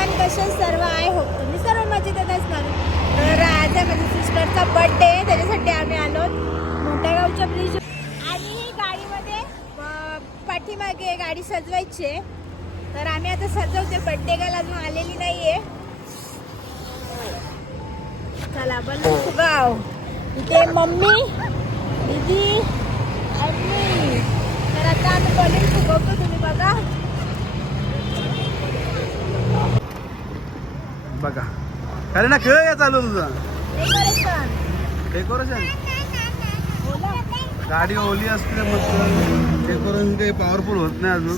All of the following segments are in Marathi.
एव्हरीवन कसे सर्व आहे. हो तुम्ही सर्व मजेतच असणार तर आज आहे माझ्या सिस्टरचा बर्थडे त्याच्यासाठी आम्ही आलो मोठ्या गावच्या ब्रिज आणि ही गाडीमध्ये पाठीमागे गाडी सजवायची आहे. तर आम्ही आता सजवते बड्डे गर्ल अजून आलेली नाही आहे चला बन गाव इथे मम्मी दीदी आणि तर आता आम्ही बलून फुगवतो तुम्ही बघा. बघा. अरे ना खेळ या चालू तुझा. डेकोरेशन गाडी ओली असते मग डेकोरेशन काही पॉवरफुल होत नाही अजून.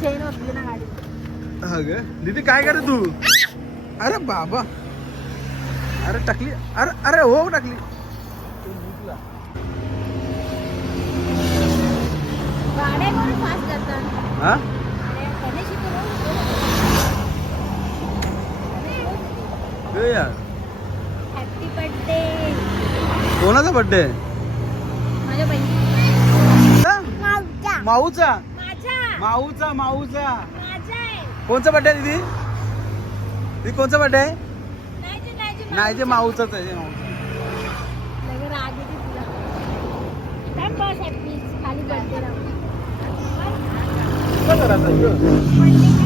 हा ग. दीदी काय करे तू? अरे बाबा. अरे टाकली. अरे अरे हो टाकली. हा? हॅपी बर्थडे कोणाचा बर्थडे माऊचा. माऊचा? माऊचा आहे. कोणचा बर्थडे दीदी? दीदी कोणचा बर्थडे आहे? नाही जे माऊचाच आहे माऊचा. आहे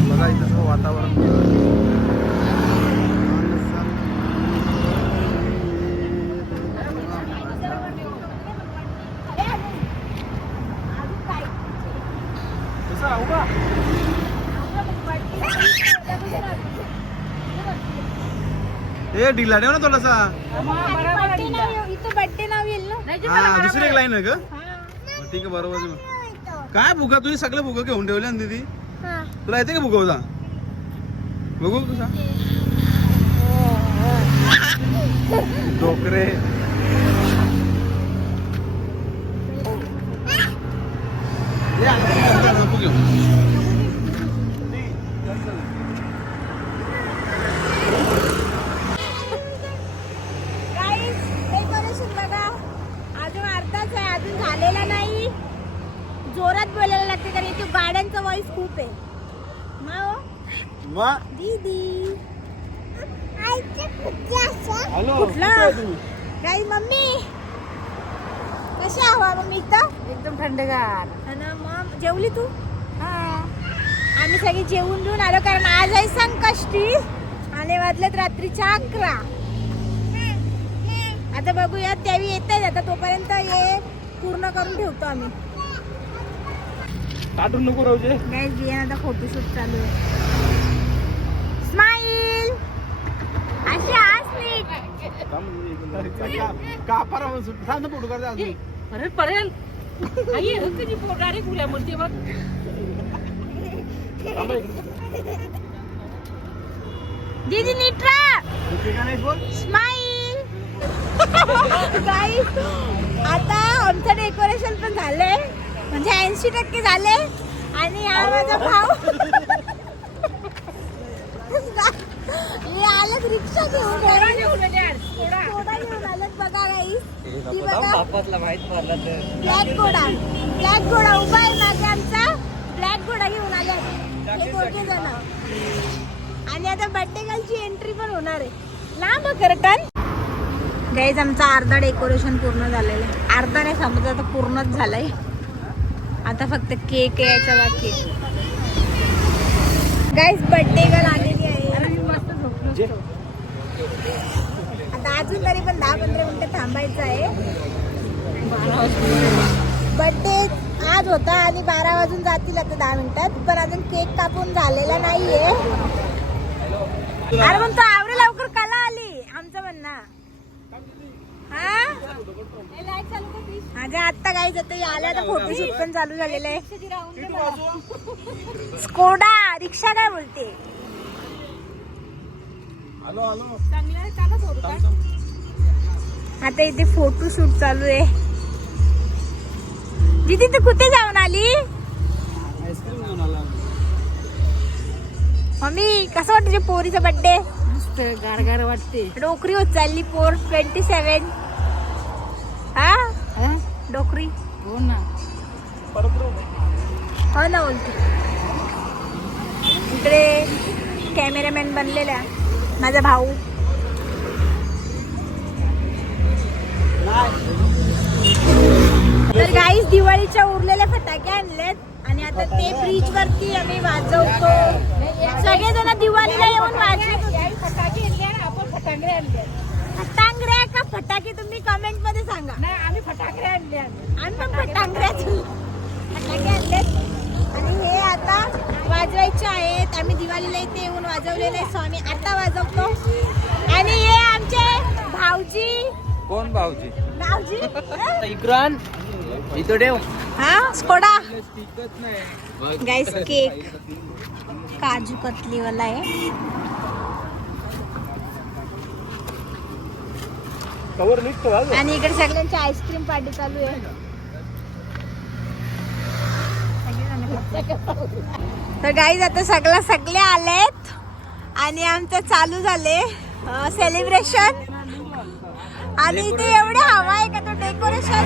बघा इथं वातावरण कसं आहे, उभा? ढिला ठेव ना थोडासा हा दुसरी एक लाईन आहे का हा. ठीक आहे बरोबर आहे मग. काय भुगा तुझी सगळे भुगा घेऊन ठेवले ना दीदी हा. तुला येते का भुगवता बघू कसा डोकरे ये, नको. Guys, decoration बघा अजून अर्धाच आहे अजून झालेला नाही जोरात बोलायला लागते कारण इथे गाड्यांचा वॉइस खूप आहे माओ मग दीदी हॅलो कुठला? कुठे आहे तू? काही मम्मी हवा मम्मी इथं एकदम थंडगार. आणि मग जेवली तू? हा. आम्ही सगळी जेवून घेऊन आलो कारण आज आहे संकष्टी. आणि वाजलेत रात्रीच्या अकरा. आता बघूया त्यावेळी येत आता तोपर्यंत हे पूर्ण करून ठेवतो आम्ही. ताटून नको राहू दे गॅस बियान आता फोटोशूट चालू आहे. स्माईल अशी हसली. कापारा म्हणून सुट थांब ना फोटो काढते अरे पडेल आई तुझी डायरेक्ट उड्या म्हणते बघ. दीदी नीट स्माईल गाईस आता आमचं डेकोरेशन पण झालंय म्हणजे ऐंशी टक्के झाले आणि हा माझा भाऊ हे आलेत रिक्षा घेऊन बघा ब्लॅक घोडा. ब्लॅक घोडा उभा आहे मागे आमचा. ब्लॅक घोडा घेऊन आले हे दोघे जण. आणि आता बर्थडे गर्लची एंट्री पण होणार आहे. लांब करटन गाईज आमचा अर्धा डेकोरेशन पूर्ण झालेलं आहे. अर्धा नाही समजा आता पूर्णच झालंय. आता फक्त केक यायचा बाकी गाईज बर्थडे गर्ल आलेली आहे. मस्त झोपलो अजून तरी पण दहा पंधरा मिनिटं थांबायचं आहे. बर्थडे आज होता आणि बारा वाजून जातील आता दहा मिनिटात पण अजून केक कापून झालेला नाहीये. अरे म्हणतो तो आवरे लवकर कला आली आमचं म्हणणं. हा? माझ्या आत्ता काय जात आल्या आता फोटोशूट पण चालू झालेलं आहे. स्कोडा रिक्षा काय बोलते? आलो आलो आता इथे फोटोशूट चालू आहे. दीदी तू कुठे जाऊन आली? मम्मी कसं वाटतं तुझ्या पोरीचा बर्थडे मस्त गार गार वाटते. डोकरी होत चालली पोर ट्वेंटी सेवन हा? हा? डोकरी हो ना. हो ना बोलते. इकडे कॅमेरामॅन बनलेल्या माझा भाऊ. तर गाईस दिवाळीच्या उरलेल्या फटाके आणलेत आणि आता ते ब्रिज वरती आम्ही वाजवतो. सगळेजण दिवाळीला येऊन वाजवत. फटाके आपण फटांगरे आणले. फटांगऱ्या का? फटाके तुम्ही कमेंटमध्ये सांगा. नाही आम्ही फटाके आणले आणि पण फटांगऱ्याच फटाके आणलेत. आणि हे आता वाजवायचे आहेत. आम्ही दिवाळीला इथे येऊन वाजवलेले स्वामी आता वाजवतो. आणि हे आमचे भाऊजी कोण भाऊजी? भाऊजी? इकरान इथं ठेव. हा स्कोडा गाईस केक काजू कतली वाला आहे कवर निघतो आणि इकडे सगळ्यांची आईस्क्रीम पार्टी चालू आहे. तर गाईज आता सगळं सगळे आलेत. आणि आमचं चालू झाले सेलिब्रेशन आणि इथे एवढे हवा आहे का तो डेकोरेशन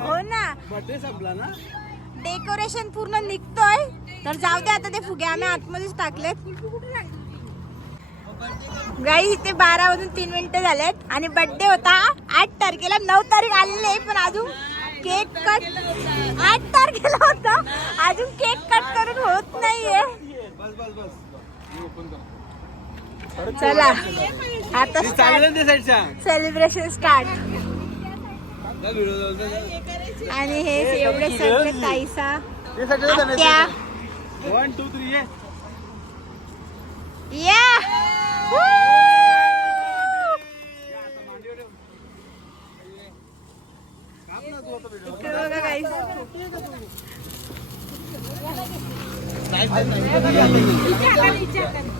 हो ना डेकोरेशन पूर्ण निघतोय. तर जाऊ दे आता ते फुगे. आम्ही आतमध्येच टाकलेत. गाई इथे बारा वाजून तीन मिनिटं झालेत. आणि बर्थडे होता आठ तारखेला. नऊ तारीख आलेली आहे पण अजून केक कट आठ तारखेला होता. अजून केक कट करून होत नाहीये. बस बस बस. चला आता साईडच्या सेलिब्रेशन स्टार्ट आणि हे एवढे सगळे सगळे आत्या. वन टू थ्री ये. बघा. हा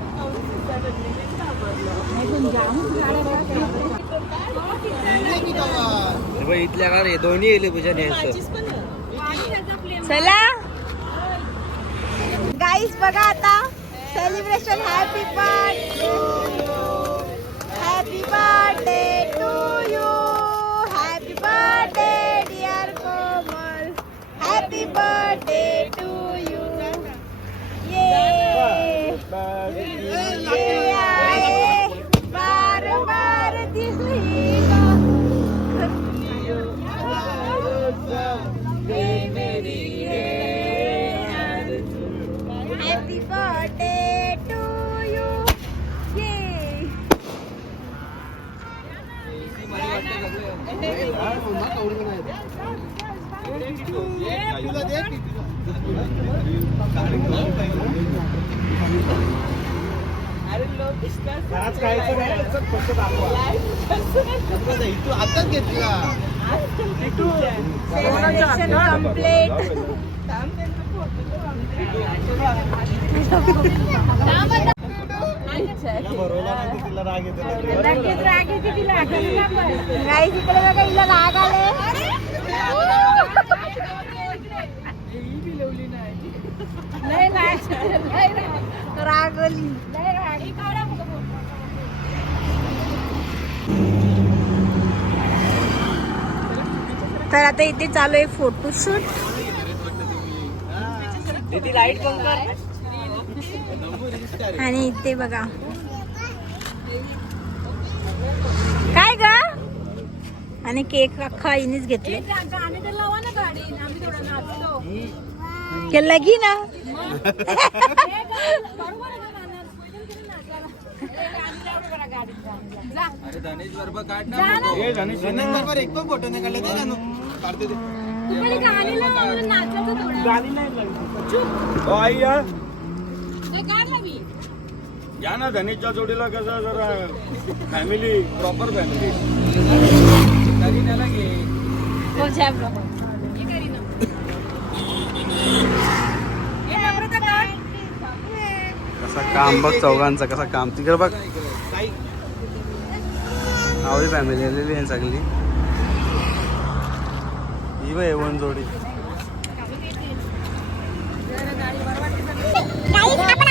इथल्या का रे दोन्ही येले पूजा न्यायचं. चला. गाईस बघा आता. Celebration happy birthday happy birthday to you happy birthday dear Komal happy birthday Celebration complete. Guys इकडे बघा हिला राग आले रागवली तर आता इथे चालू आहे फोटोशूट. लाइट बंद कर. आणि इथे बघा. काय ग? आणि केक अख्खा आईनेच घेतले. के लगी ना? अरे धनेश बरोबर काढ ना धनेश बरोबर. एक पण फोटो नाही काढले ते जाणू काढते ते. हो आई या. या ना धनीच्या जोडीला कसं जरा फॅमिली प्रॉपर फॅमिली तरी त्याला घे कसा काम बघ चौघांचा कसा काम. तिकडे बघ. आवळी फॅमिली आलेली आहे चांगली ही बाय वन जोडी आपण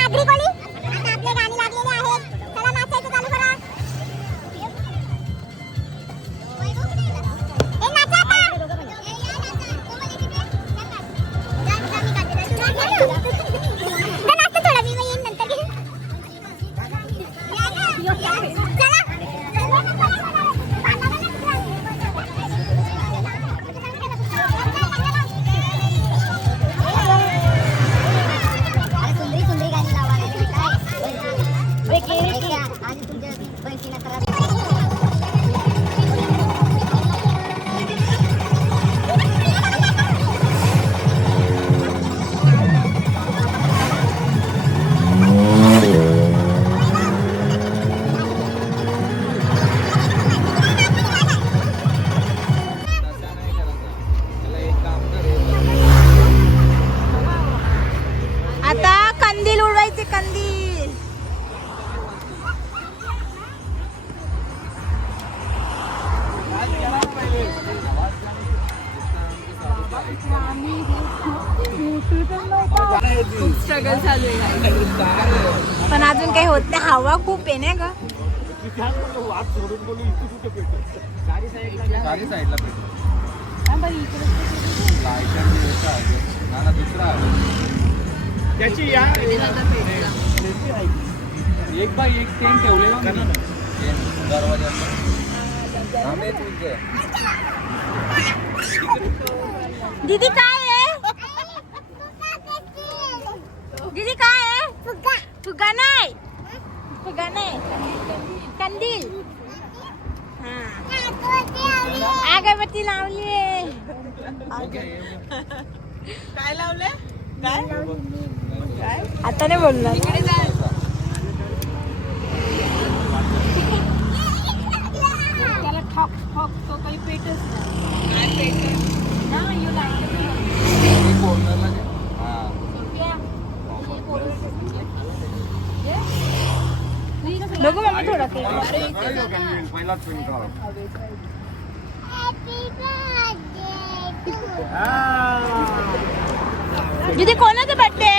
चारी साईडला त्याची या एक बाय एक टेन ठेवलेला दीदी काय आहे? दीदी काय आहे? फुगा नाही. फुगा नाही. कंदील. अगरबत्ती लावली. काय लावले? काय? आता नाही बोलणार. त्याला ठॉक ठॉक तो काही पेटच नाही. काय पेट ना बघू मम्मी थोडा पहिलाच पिन कोणाचा बर्थडे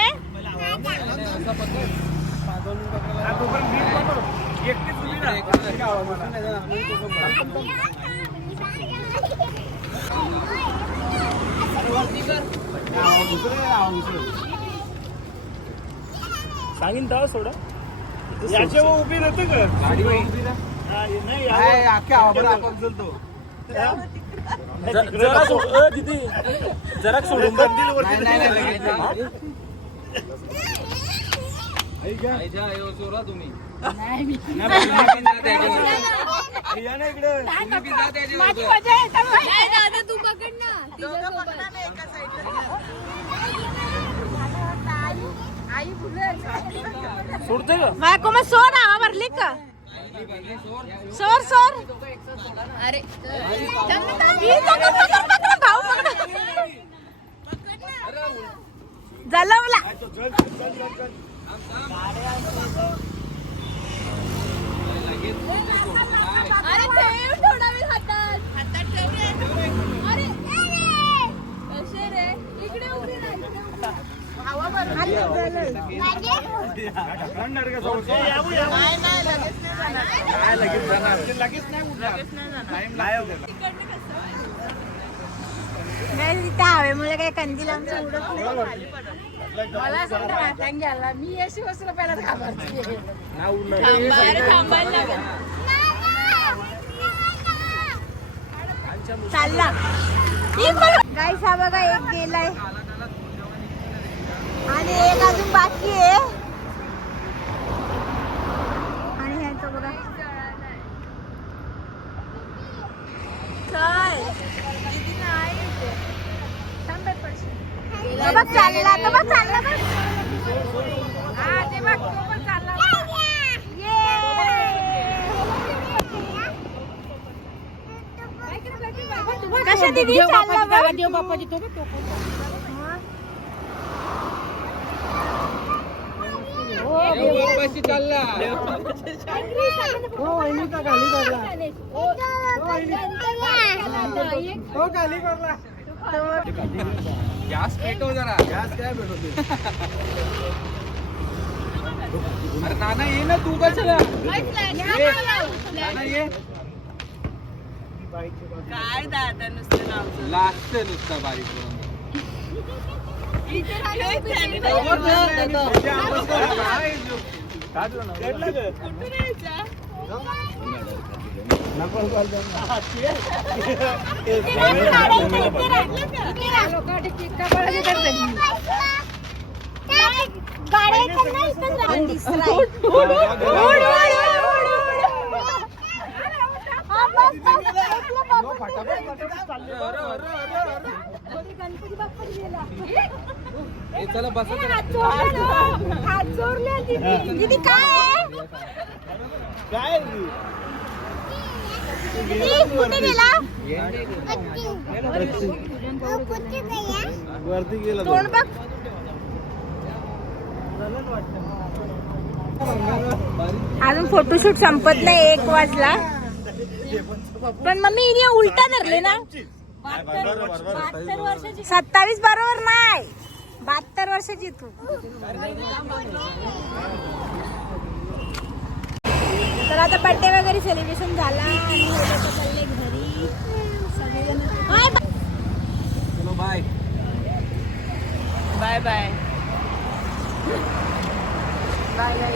सांगीन तर सोडा. याच्या उभी राहते का? नाही अख्ख्या आपण आपण चलतो. जरा सोड अ, दीदी जरा सोडून या ना इकडे. माझी मजा येते नाही दादा तू पकड ना आई फुलं सोडते का? माझ्या कोमत सोर हवा भरली का सोर सोर अरे भाऊ पकड. जलवला. अरे हवेमुळे काय कंदील आमचं उडत मला सांगता हातांग घ्यायला मी अशी वस्तूला पहिला घाबरते चालला गाईस हा बघा एक गेलाय. आणि एक अजून बाकी आहे आणि ह्याचं बघा चल तो बघ चालला तो बघ चालला बघ हा, ते बघ, तो पण चालला. कशा दीदी देव चालला बापाची बघ तेव्हा देव बापाची तो बघ, तो पण. गॅस पेटव जरा. गॅस काय पेटवते अरे नाना ये ना तू कशाला नाना ये. काय दादा नुसतं नाव लास्ट नुसता बारीक करून. कुठून चला बसा तर. काय वरती गेला तोंड बघ अजून फोटोशूट संपत नाही एक वाजला. पण मम्मी इथे उलटा धरले ना. सत्तावीस बरोबर नाही. बहात्तर वर्षाची तू. तर आता बर्थडे वगैरे सेलिब्रेशन झाला आणि चालले घरी. सगळेजण bye bye bye bye bye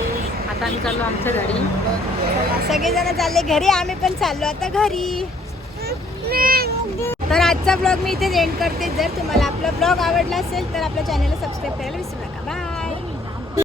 आता आम्ही चाललो आमच्या घरी. सगळेजण चालले घरी आम्ही पण चाललो आता घरी. तर आजचा ब्लॉग मी इथे एंड करते. जर तुम्हाला आपला ब्लॉग आवडला असेल तर आपल्या चॅनलला सबस्क्राईब करायला विसरू नका.